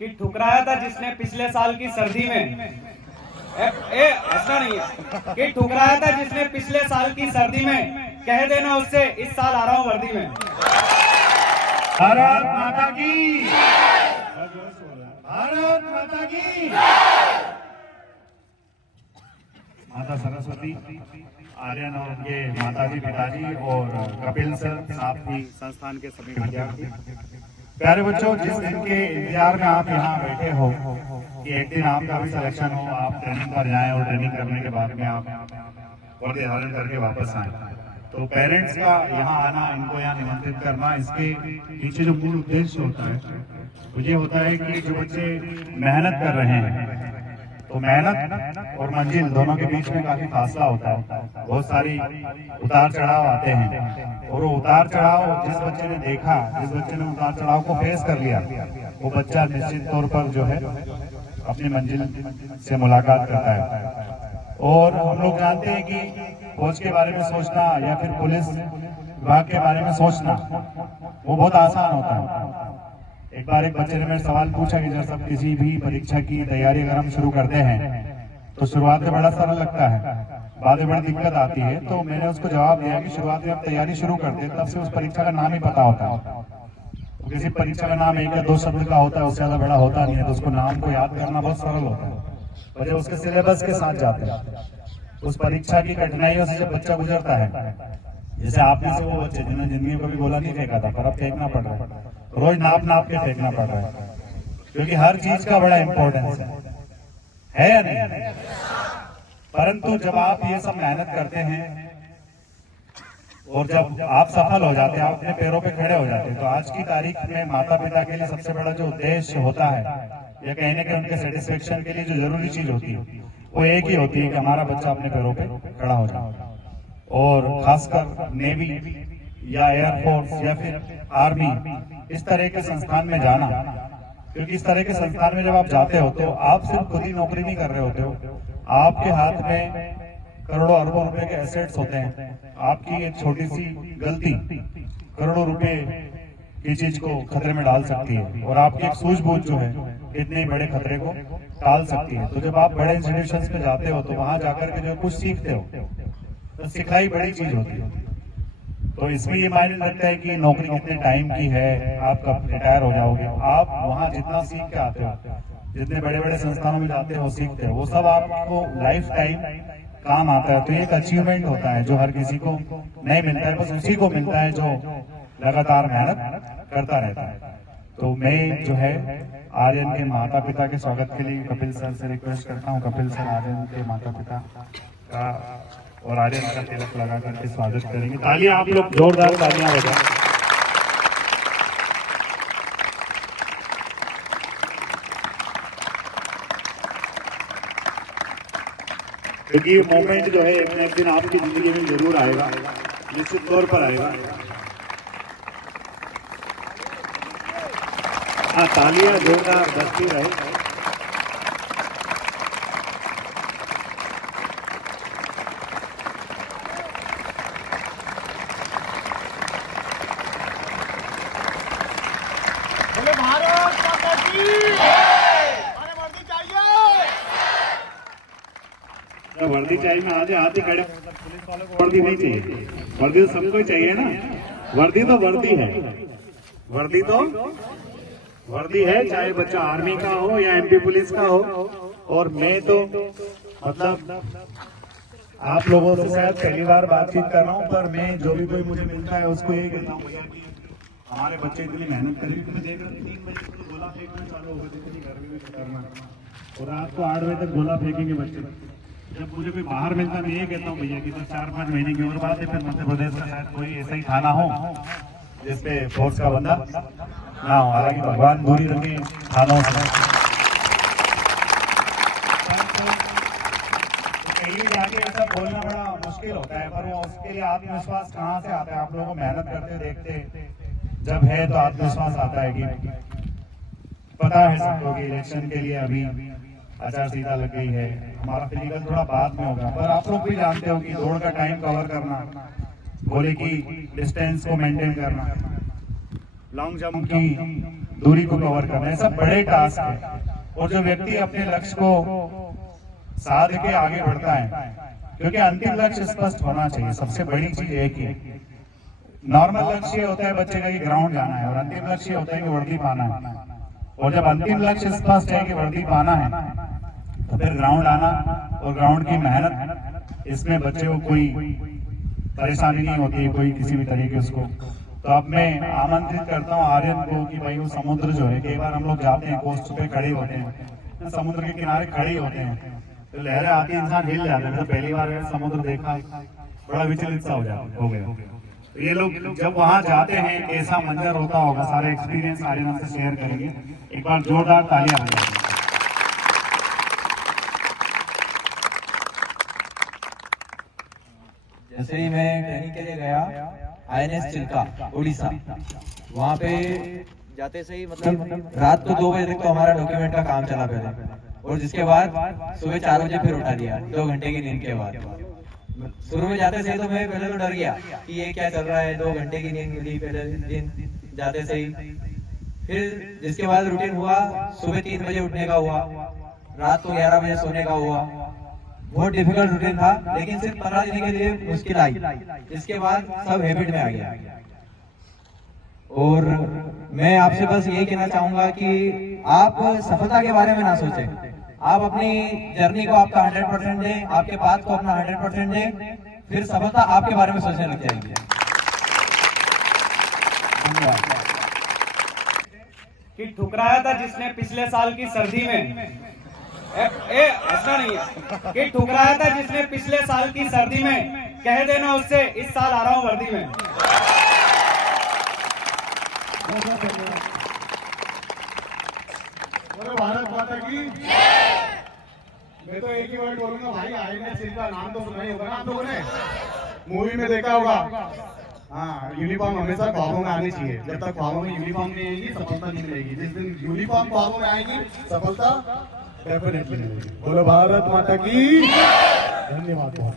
कि ठुकराया था जिसने पिछले साल की सर्दी में ऐसा नहीं है कि ठुकराया था जिसने पिछले साल की सर्दी में, कह देना उससे इस साल आ रहा हूं वर्दी में। भारत माता की, भारत माता की। माता सरस्वती, आर्यन और उनके माताजी पिताजी और कपिल सर, साथ ही संस्थान के सभी विद्यार्थी, प्यारे बच्चों, जिस दिन के इंतजार में आप यहाँ बैठे हो कि एक दिन आपका भी सिलेक्शन हो, आप ट्रेनिंग पर जाएं और ट्रेनिंग करने के बाद में आप वर्दी धारण करके वापस आए, तो पेरेंट्स का यहाँ आना, इनको यहाँ निमंत्रित करना, इसके पीछे जो मूल उद्देश्य होता है वो ये होता है कि जो बच्चे मेहनत कर रहे हैं, तो मेहनत और मंजिल दोनों के बीच में काफी फासला होता है, बहुत सारी उतार चढ़ाव आते हैं, और वो उतार चढ़ाव जिस बच्चे ने देखा, जिस बच्चे ने उतार चढ़ाव को फेस कर लिया, वो बच्चा निश्चित तौर पर जो है अपनी मंजिल से मुलाकात करता है। और हम लोग जानते हैं कि फौज के बारे में सोचना या फिर पुलिस विभाग के बारे में सोचना वो बहुत आसान होता है। एक बार एक बच्चे ने मेरे सवाल पूछा कि जब सब किसी भी परीक्षा की तैयारी अगर हम शुरू करते हैं तो शुरुआत में बड़ा सरल लगता है, बाद में बड़ी दिक्कत आती है। तो मैंने उसको जवाब दिया कि शुरुआत में आप तैयारी शुरू करते हैं तब से उस परीक्षा का नाम ही पता होता है। तो किसी परीक्षा का नाम एक या दो शब्द का होता है, उससे ज्यादा बड़ा होता नहीं है, तो उसको नाम को याद करना बहुत सरल होता है। और जब उसके सिलेबस के साथ जाते हैं, उस परीक्षा की कठिनाइयों से जब बच्चा गुजरता है, जैसे आप में से वो बच्चे जिन्हें जिंदगी में कभी गोला नहीं फेंका था, पर अब फेंकना पड़ रहा है, रोज नाप नाप के फेंकना पड़ रहा है, क्योंकि हर चीज का बड़ा इंपॉर्टेंस है या नहीं? परंतु जब आप ये सब मेहनत करते हैं और जब आप सफल हो जाते हैं, आप अपने पैरों पे खड़े हो जाते हैं, तो आज की तारीख में माता पिता के लिए सबसे बड़ा जो उद्देश्य होता है या कहने के उनके सेटिस्फेक्शन के लिए जो जरूरी चीज होती है वो एक ही होती है कि हमारा बच्चा अपने पैरों पे खड़ा हो जाए। और खासकर नेवी या एयरफोर्स या फिर आर्मी, इस तरह के संस्थान में जाना, क्योंकि इस तरह के संस्थान में जब आप जाते हो तो आप सिर्फ खुद ही नौकरी नहीं कर रहे होते हो, आपके हाथ में करोड़ों अरबों रुपए के एसेट्स होते हैं। आपकी एक छोटी सी गलती करोड़ों रुपए की चीज को खतरे में डाल सकती है, और आपकी एक सूझबूझ जो है इतने बड़े खतरे को टाल सकती है। तो जब आप बड़े इंस्टीट्यूशंस में जाते हो तो वहां जाकर के जो कुछ सीखते हो, तो सिखाई बड़ी चीज होती है। तो इसमें ये मायने रखता है कि नौकरी कितने टाइम की है, आप कब रिटायर हो जाओगे। आप वहां जितना सीख के आते हो, जितने बड़े बड़े संस्थानों में जाते हो सीखते हो, वो सब आपको लाइफ टाइम काम आता है। तो ये एक अचीवमेंट होता है जो हर किसी को नहीं मिलता है, बस उसी को मिलता है जो लगातार मेहनत करता रहता है। तो मैं जो है आर्यन के माता पिता के स्वागत के लिए कपिल सर से रिक्वेस्ट करता हूँ, कपिल सर आर्यन के माता पिता का और आर्यन का तिलक लगा करके स्वागत करेंगे। तालियां, आप लोग जोरदार तालियां बजाएं। क्योंकि ये मोमेंट जो है एक न एक दिन आपकी जिंदगी में जरूर आएगा, निश्चित तौर पर आएगा। हाँ, तालियां जोरदार बजती रहे। भारत माता की, अरे वर्दी चाहिए, वर्दी चाहिए में आज हाथ ही खड़े, पुलिस वालों को वर्दी नहीं चाहिए, वर्दी तो सबको चाहिए ना। वर्दी तो वर्दी है, वर्दी तो वर्दी है, चाहे बच्चा आर्मी का हो या एमपी पुलिस का हो। और मैं तो मतलब आप लोगों से शायद पहली बार बातचीत कर रहा हूँ, पर मैं जो भी कोई मुझे मिलता है उसको यही कहता हूँ भैया कि हमारे बच्चे इतनी मेहनत करेंगे। तो मैं देख रहा हूँ 3 बजे तो गोला फेंकना चालू हो गया, इतनी गर्मी में खतरनाक, और रात को 8 बजे तक गोला फेंकेंगे बच्चे। जब मुझे कोई बाहर मिलता मैं ये कहता हूँ भैया कि तो 4-5 महीने की और बात है, फिर मध्य प्रदेश का शायद कोई ऐसा ही थाना हो जिसपे फोर्स का बंदा ना हो। हालांकि भगवान दूरी रखे थानों से, कहीं जाके ऐसा बोलना बड़ा मुश्किल होता है, पर वो उसके लिए आत्मविश्वास कहाँ से आता है? आप लोगों को मेहनत करते देखते जब है तो आत्मविश्वास आता है कि पता है सबको कि इलेक्शन के लिए अभी आचार संहिता लग गई है, हमारा फिजिकल थोड़ा बाद में होगा, पर आप लोग भी जानते हो कि दौड़ का टाइम कवर करना, गोले की डिस्टेंस को मेंटेन करना, लॉन्ग जंप की दूरी को कवर करना, ये सब बड़े टास्क है। और जो व्यक्ति अपने लक्ष्य को साध के आगे बढ़ता है, क्योंकि अंतिम लक्ष्य स्पष्ट होना चाहिए। सबसे बड़ी चीज एक ही, नॉर्मल लक्ष्य होता है बच्चे का कि ग्राउंड जाना है, और अंतिम लक्ष्य होता है कि वर्दी पाना है। और जब अंतिम लक्ष्य स्पष्ट है कि वर्दी पाना है, तो फिर ग्राउंड आना और ग्राउंड की मेहनत, इसमें बच्चे को कोई परेशानी नहीं होती है कोई किसी भी तरीके उसको। तो अब मैं आमंत्रित करता हूँ आर्यन को कि भाई वो समुद्र जो है, कई बार हम लोग जाते हैं कोस्ट पे खड़े होते हैं, समुद्र के किनारे खड़े होते हैं, तो लहरें आती है, इंसान हिल जाता है। तो पहली बार समुद्र देखा, बड़ा विचलित सा हो गया। तो ये लोग जब वहां जाते हैं कैसा मंजर होता होगा, सारे एक्सपीरियंस आर्यन से शेयर करेंगे। एक बार जोरदार तालियां बजाइए। जैसे ही मैं ट्रेनिंग के लिए गया INS चिल्का उड़ीसा, वहाँ पे जाते से ही मतलब रात को 2 बजे तक तो हमारा डॉक्यूमेंट का काम चला पहले, और जिसके बाद सुबह 4 बजे फिर उठा दिया 2 घंटे की नींद के बाद। शुरू में जाते से ही तो मैं पहले तो डर गया कि ये क्या चल रहा है, 2 घंटे की नींद मिली पहले दिन जाते से ही। फिर जिसके बाद रूटीन हुआ, सुबह 3 बजे उठने का हुआ, रात को 11 बजे सोने का हुआ। बहुत डिफिकल्ट रूटीन था, लेकिन सिर्फ 15 दिन के लिए मुश्किल आई, इसके बाद सब हैबिट में आ गया। और मैं आपसे बस यही कहना चाहूंगा कि आप सफलता के बारे में ना सोचें, आप अपनी जर्नी को आपका 100% दें, आपके पाथ को अपना 100% दें, फिर सफलता आपके बारे में सोचने लग जाएगी। धन्यवाद। कि ठुकराया था जिसने पिछले साल की सर्दी में, ऐसा नहीं है कि ठुकराया था जिसने पिछले साल की सर्दी में, कह देना उससे इस साल आ रहा हूं वर्दी में। बोलो भारत माता की। मैं तो एक ही वर्ड बोलूंगा भाई, INS चिल्का नाम तो सुना ही होगा ना आप लोगों ने, मूवी में देखा होगा। हाँ, यूनिफॉर्म हमेशा ख्वाबों में आनी चाहिए। जब तक ख्वाबों में यूनिफॉर्म नहीं आएगी सफलता नहीं मिलेगी। जिस दिन यूनिफॉर्म ख्वाबों में आएगी सफलता डेफिनेटली मिलेगी। बोलो भारत माता की। धन्यवाद बहुत।